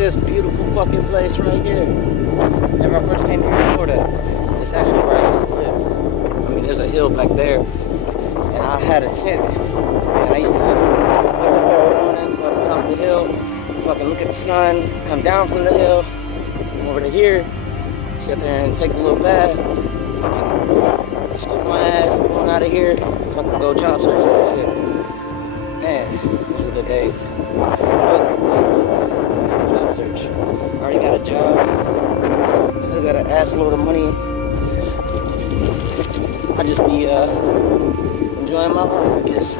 this beautiful fucking place right here. Whenever I first came here in Florida, it's actually where I used to live. I mean, there's a hill back there, and I had a tent, and I used to wake up every morning, go up the top of the hill, fucking look at the sun, come down from the hill, come over to here, sit there and take a little bath, fucking scoop my ass, I'm going out of here, fucking go job searching and shit. Man, those were the days. Job search. Already got a job. Still got an ass load of money. I just be enjoying my life, I guess.